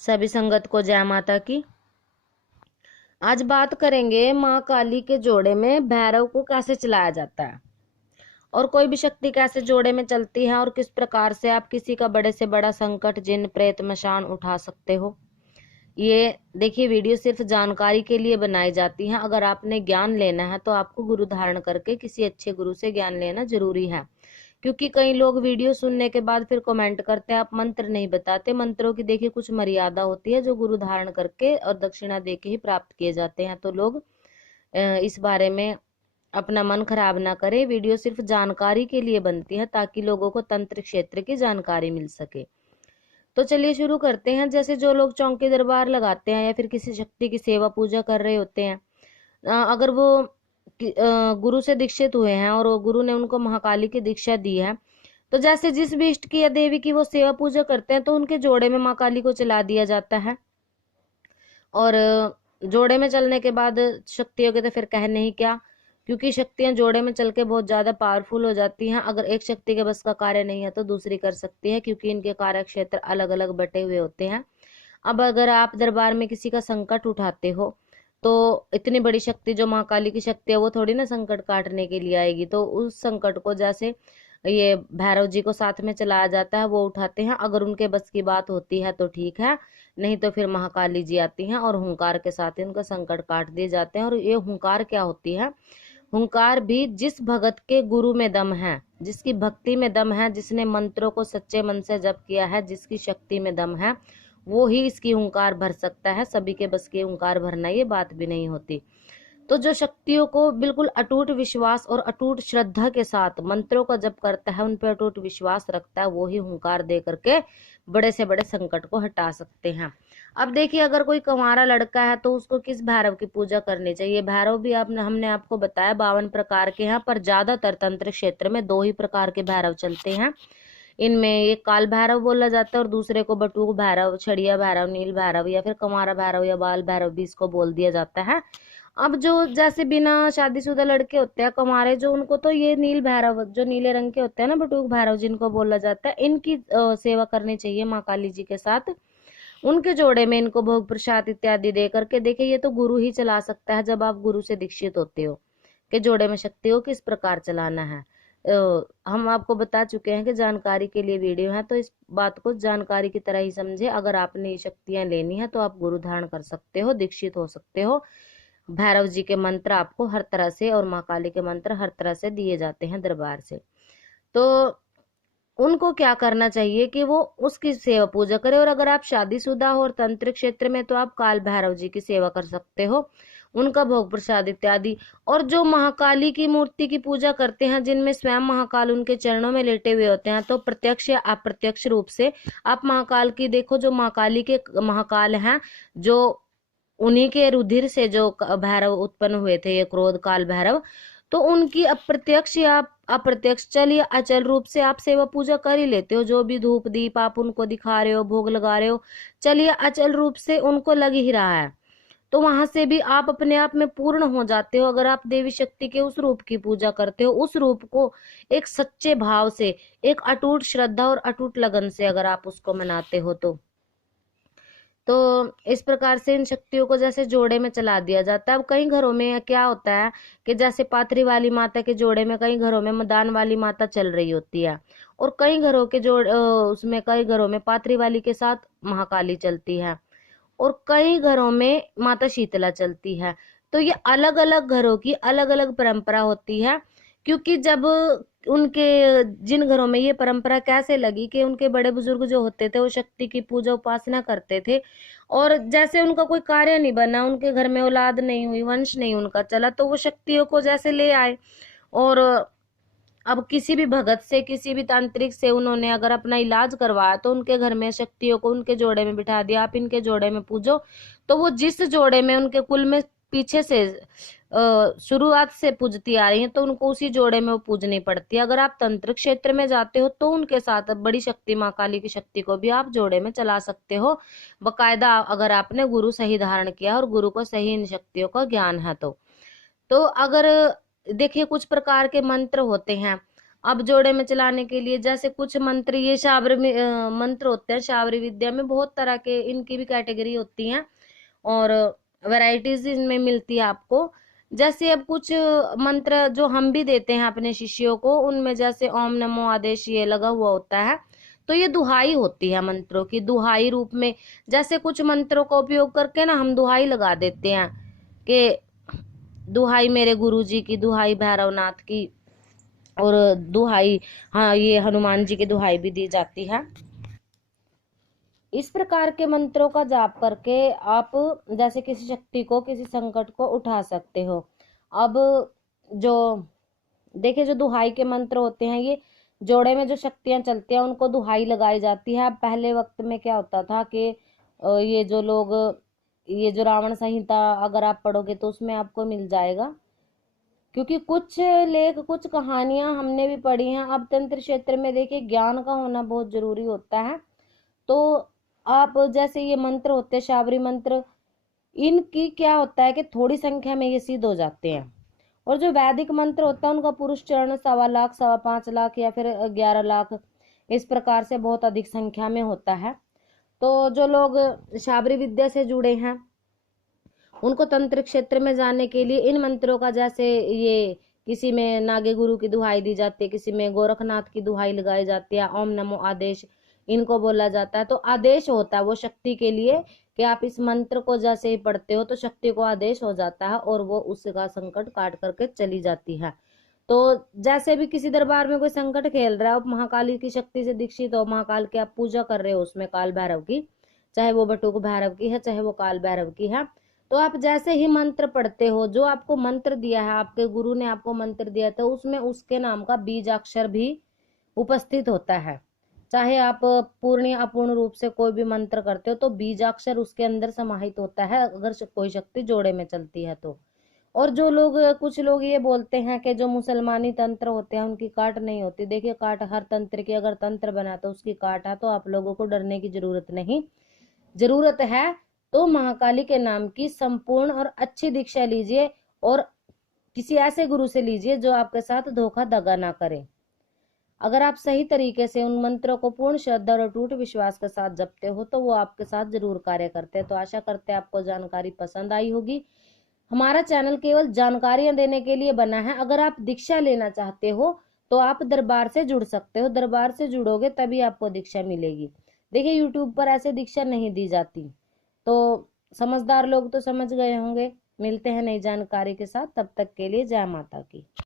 सभी संगत को जय माता की। आज बात करेंगे माँ काली के जोड़े में भैरव को कैसे चलाया जाता है और कोई भी शक्ति कैसे जोड़े में चलती है और किस प्रकार से आप किसी का बड़े से बड़ा संकट जिन प्रेत मशान उठा सकते हो। ये देखिए, वीडियो सिर्फ जानकारी के लिए बनाई जाती है। अगर आपने ज्ञान लेना है तो आपको गुरु धारण करके किसी अच्छे गुरु से ज्ञान लेना जरूरी है, क्योंकि कई लोग वीडियो सुनने के बाद फिर कमेंट करते हैं आप मंत्र नहीं बताते। मंत्रों की देखिए कुछ मर्यादा होती है जो गुरु धारण करके और दक्षिणा दे के ही प्राप्त किए जाते हैं। तो लोग इस बारे में अपना मन खराब ना करें। वीडियो सिर्फ जानकारी के लिए बनती है ताकि लोगों को तंत्र क्षेत्र की जानकारी मिल सके। तो चलिए शुरू करते हैं। जैसे जो लोग चौकी दरबार लगाते हैं या फिर किसी शक्ति की सेवा पूजा कर रहे होते हैं, अगर वो गुरु से दीक्षित हुए हैं और गुरु ने उनको महाकाली की दीक्षा दी है, तो जैसे जिस भी इष्ट की या देवी की वो सेवा पूजा करते हैं तो उनके जोड़े में माँ काली को चला दिया जाता है। और जोड़े में चलने के बाद शक्तियों के तो फिर कहने ही क्या, क्योंकि शक्तियां जोड़े में चल के बहुत ज्यादा पावरफुल हो जाती हैं। अगर एक शक्ति के बस का कार्य नहीं है तो दूसरी कर सकती है, क्योंकि इनके कार्य क्षेत्र अलग अलग बटे हुए होते हैं। अब अगर आप दरबार में किसी का संकट उठाते हो तो इतनी बड़ी शक्ति जो माँ काली की शक्ति है वो थोड़ी ना संकट काटने के लिए आएगी। तो उस संकट को जैसे ये भैरव जी को साथ में चलाया जाता है वो उठाते हैं। अगर उनके बस की बात होती है तो ठीक है, नहीं तो फिर महाकाली जी आती हैं और हुंकार के साथ ही उनका संकट काट दिए जाते हैं। और ये हुंकार क्या होती है? हुंकार भी जिस भगत के गुरु में दम है, जिसकी भक्ति में दम है, जिसने मंत्रों को सच्चे मन से जप किया है, जिसकी शक्ति में दम है, वो ही इसकी हुंकार भर सकता है। सभी के बस की हुंकार भरना ये बात भी नहीं होती। तो जो शक्तियों को बिल्कुल अटूट विश्वास और अटूट श्रद्धा के साथ मंत्रों का जप करता है, उन पर अटूट विश्वास रखता है, वो ही हुंकार दे करके बड़े से बड़े संकट को हटा सकते हैं। अब देखिए, अगर कोई कंवारा लड़का है तो उसको किस भैरव की पूजा करनी चाहिए? भैरव भी हमने आपको बताया 52 प्रकार के हैं, पर ज्यादातर तंत्र क्षेत्र में 2 ही प्रकार के भैरव चलते हैं। इनमें एक काल भैरव बोला जाता है और दूसरे को बटुक भैरव, छड़िया भैरव, नील भैरव या फिर कंवारा भैरव या बाल भैरव भी इसको बोल दिया जाता है। अब जो जैसे बिना शादीशुदा लड़के होते हैं कुंवारे, जो उनको तो ये नील भैरव जो नीले रंग के होते हैं ना, बटुक भैरव जिनको बोला जाता है, इनकी सेवा करनी चाहिए माँ काली जी के साथ। उनके जोड़े में इनको भोग प्रसाद इत्यादि दे करके, देखिए ये तो गुरु ही चला सकता है जब आप गुरु से दीक्षित होते हो कि जोड़े में शक्ति को किस प्रकार चलाना है। हम आपको बता चुके हैं कि जानकारी के लिए वीडियो है, तो इस बात को जानकारी की तरह ही समझे। अगर आपने ये शक्तियां लेनी है तो आप गुरु धारण कर सकते हो, दीक्षित हो सकते हो। भैरव जी के मंत्र आपको हर तरह से और माँ काली के मंत्र हर तरह से दिए जाते हैं दरबार से। तो उनको क्या करना चाहिए कि वो उसकी सेवा पूजा करें। और अगर आप शादीशुदा हो और तंत्र क्षेत्र में तो आप काल भैरव जी की सेवा कर सकते हो, उनका भोग प्रसाद इत्यादि। और जो महाकाली की मूर्ति की पूजा करते हैं, जिनमें स्वयं महाकाल उनके चरणों में लेटे हुए होते हैं, तो प्रत्यक्ष या अप्रत्यक्ष रूप से आप महाकाल की देखो, जो महाकाली के महाकाल हैं, जो उन्हीं के रुधिर से जो भैरव उत्पन्न हुए थे, ये क्रोध काल भैरव, तो उनकी अप्रत्यक्ष या अप्रत्यक्ष चल या अचल रूप से आप सेवा पूजा कर ही लेते हो। जो भी धूप दीप आप उनको दिखा रहे हो, भोग लगा रहे हो, चलिए अचल रूप से उनको लग ही रहा है, तो वहां से भी आप अपने आप में पूर्ण हो जाते हो। अगर आप देवी शक्ति के उस रूप की पूजा करते हो, उस रूप को एक सच्चे भाव से, एक अटूट श्रद्धा और अटूट लगन से अगर आप उसको मनाते हो तो इस प्रकार से इन शक्तियों को जैसे जोड़े में चला दिया जाता है। अब कई घरों में क्या होता है कि जैसे पाथरी वाली माता के जोड़े में कई घरों में मदान वाली माता चल रही होती है, और कई घरों के उसमें कई घरों में पाथरी वाली के साथ महाकाली चलती है, और कई घरों में माता शीतला चलती है। तो ये अलग अलग घरों की अलग अलग परंपरा होती है, क्योंकि जब उनके जिन घरों में ये परंपरा कैसे लगी कि उनके बड़े बुजुर्ग जो होते थे वो शक्ति की पूजा उपासना करते थे, और जैसे उनका कोई कार्य नहीं बना, उनके घर में औलाद नहीं हुई, वंश नहीं उनका चला, तो वो शक्तियों को जैसे ले आए। और अब किसी भी भगत से, किसी भी तांत्रिक से उन्होंने अगर अपना इलाज करवाया तो उनके घर में शक्तियों को उनके जोड़े में बिठा दिया, आप इनके जोड़े में पूजो। तो वो जिस जोड़े में उनके कुल में पीछे से शुरुआत से पूजती आ रही है, तो उनको उसी जोड़े में वो पूजनी पड़ती है। अगर आप तंत्र क्षेत्र में जाते हो तो उनके साथ बड़ी शक्ति माँ काली की शक्ति को भी आप जोड़े में चला सकते हो, बकायदा अगर आपने गुरु सही धारण किया और गुरु को सही इन शक्तियों का ज्ञान है तो अगर देखिए कुछ प्रकार के मंत्र होते हैं। अब जोड़े में चलाने के लिए जैसे कुछ मंत्र, ये शाबरी मंत्र होते हैं, शाबरी विद्या में बहुत तरह के इनकी भी कैटेगरी होती हैं और वैरायटीज इनमें मिलती है आपको। जैसे अब कुछ मंत्र जो हम भी देते हैं अपने शिष्यों को, उनमें जैसे ओम नमो आदेश ये लगा हुआ होता है, तो ये दुहाई होती है मंत्रों की, दुहाई रूप में। जैसे कुछ मंत्रों का उपयोग करके ना हम दुहाई लगा देते हैं कि दुहाई मेरे गुरु जी की, दुहाई भैरवनाथ की, और दुहाई, हाँ, ये हनुमान जी की दुहाई भी दी जाती है। इस प्रकार के मंत्रों का जाप करके आप जैसे किसी शक्ति को, किसी संकट को उठा सकते हो। अब जो देखिए, जो दुहाई के मंत्र होते हैं, ये जोड़े में जो शक्तियां चलती हैं उनको दुहाई लगाई जाती है। पहले वक्त में क्या होता था कि ये जो लोग, ये जो रावण संहिता अगर आप पढ़ोगे तो उसमें आपको मिल जाएगा, क्योंकि कुछ लेख, कुछ कहानियां हमने भी पढ़ी हैं। अब तंत्र क्षेत्र में देखिए ज्ञान का होना बहुत जरूरी होता है। तो आप जैसे ये मंत्र होते हैं, शाबरी मंत्र, इनकी क्या होता है कि थोड़ी संख्या में ये सिद्ध हो जाते हैं। और जो वैदिक मंत्र होता है उनका पुरुष चरण 1.25 लाख, 5.25 लाख या फिर 11 लाख, इस प्रकार से बहुत अधिक संख्या में होता है। तो जो लोग शाबरी विद्या से जुड़े हैं उनको तंत्र क्षेत्र में जाने के लिए इन मंत्रों का, जैसे ये किसी में नागे गुरु की दुहाई दी जाती है, किसी में गोरखनाथ की दुहाई लगाई जाती है, ओम नमो आदेश इनको बोला जाता है। तो आदेश होता है वो शक्ति के लिए कि आप इस मंत्र को जैसे ही पढ़ते हो तो शक्ति को आदेश हो जाता है और वो उसका संकट काट करके चली जाती है। तो जैसे भी किसी दरबार में कोई संकट खेल रहा है, आप महाकाली की शक्ति से दीक्षित हो, महाकाल की आप पूजा कर रहे हो, उसमें काल भैरव की, चाहे वो बटुक भैरव की है, चाहे वो काल भैरव की है, तो आप जैसे ही मंत्र पढ़ते हो, जो आपको मंत्र दिया है, आपके गुरु ने आपको मंत्र दिया था, उसमें उसके नाम का बीजाक्षर भी उपस्थित होता है। चाहे आप पूर्ण अपूर्ण रूप से कोई भी मंत्र करते हो तो बीजाक्षर उसके अंदर समाहित होता है, अगर कोई शक्ति जोड़े में चलती है तो। और जो लोग, कुछ लोग ये बोलते हैं कि जो मुसलमानी तंत्र होते हैं उनकी काट नहीं होती। देखिए, काट हर तंत्र की, अगर तंत्र बना तो उसकी काट है, तो आप लोगों को डरने की जरूरत नहीं। जरूरत है तो महाकाली के नाम की संपूर्ण और अच्छी दीक्षा लीजिए और किसी ऐसे गुरु से लीजिए जो आपके साथ धोखा दगा ना करे। अगर आप सही तरीके से उन मंत्रों को पूर्ण श्रद्धा और अटूट विश्वास के साथ जपते हो तो वो आपके साथ जरूर कार्य करते हैं। तो आशा करते हैं आपको जानकारी पसंद आई होगी। हमारा चैनल केवल जानकारियां देने के लिए बना है। अगर आप दीक्षा लेना चाहते हो तो आप दरबार से जुड़ सकते हो, दरबार से जुड़ोगे तभी आपको दीक्षा मिलेगी। देखिए, यूट्यूब पर ऐसे दीक्षा नहीं दी जाती। तो समझदार लोग तो समझ गए होंगे। मिलते हैं नई जानकारी के साथ, तब तक के लिए जय माता की।